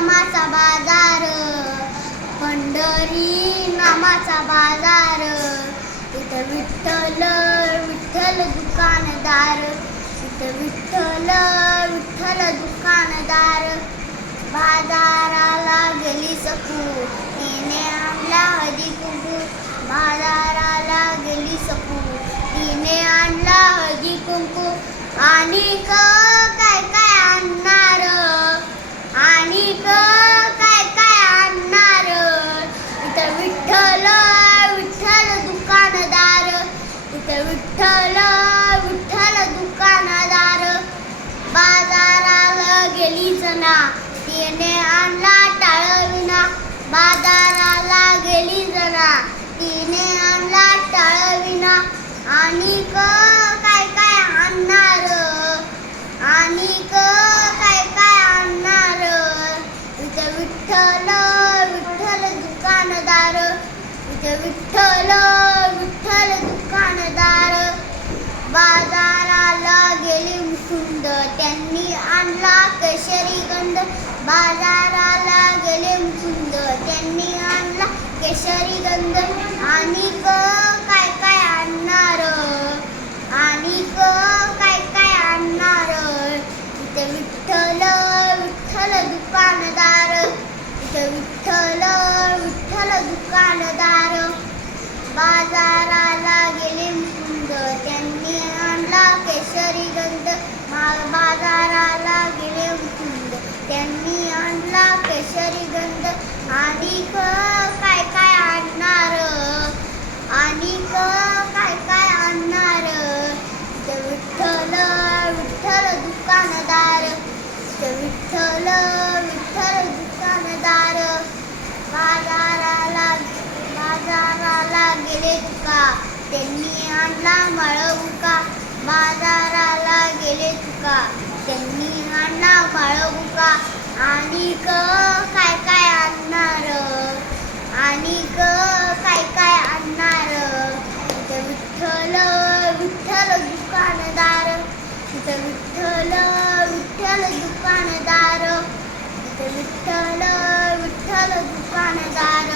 नामाचा बाजार, पंढरी नामाचा बाजार. इथं विठ्ठल विठ्ठल दुकानदार, इथं विठ्ठल विठ्ठल दुकानदार. बाजाराला गेली सकू, तिने आणला हळदी कुंकू. बाजाराला गेली सकू, तिने आणला हळदी कुंकू. आणि काय काय आणणार, आणि काय काय आणणार. इथं विठ्ठल विठ्ठल दुकानदार, इथं विठ्ठल विठ्ठल दुकानदार. बाजाराला गेली जना, तिने आणला टाळविना. बाजाराला गेली जना, तिने आणला टाळविना. आणि काय काय आणणार, आणि काय काय आणणार. इथं विठ्ठल विठ्ठल दुकानदार, इथं विठ्ठल विठ्ठल दुकानदार. बाजाराला गेले मुकुंद, त्यांनी आणला केशरी गंध. बाजाराला गेले मुकुंद, त्यांनी आणला केशरी गंध. आणि काय काय आणणार, आणि काय काय आणणार. इथं विठ्ठल विठ्ठल दुकानदार, इथं विठ्ठल विठ्ठल दुकानदार. बाजाराला गेले मुकुंद, त्यांनी आणला केशरी गंध. बाजाराला गेले मुकुंद, त्यांनी आणला केशरी गंध. आणि काय काय आणणार, आणि काय काय आणणार. इथं विठ्ठल विठ्ठल दुकानदार, इथं विठ्ठल विठ्ठल दुकानदार. बाजाराला गेले तुका, त्यांनी आणला माळवुका. बाजाराला गेले तुका, त्यांनी आणला माळवुका. आणि काय काय आणणार, आणि काय काय आणणार. इथं विठ्ठल विठ्ठल दुकानदार, इथं विठ्ठल विठ्ठल दुकानदार, इथं विठ्ठल विठ्ठल दुकानदार.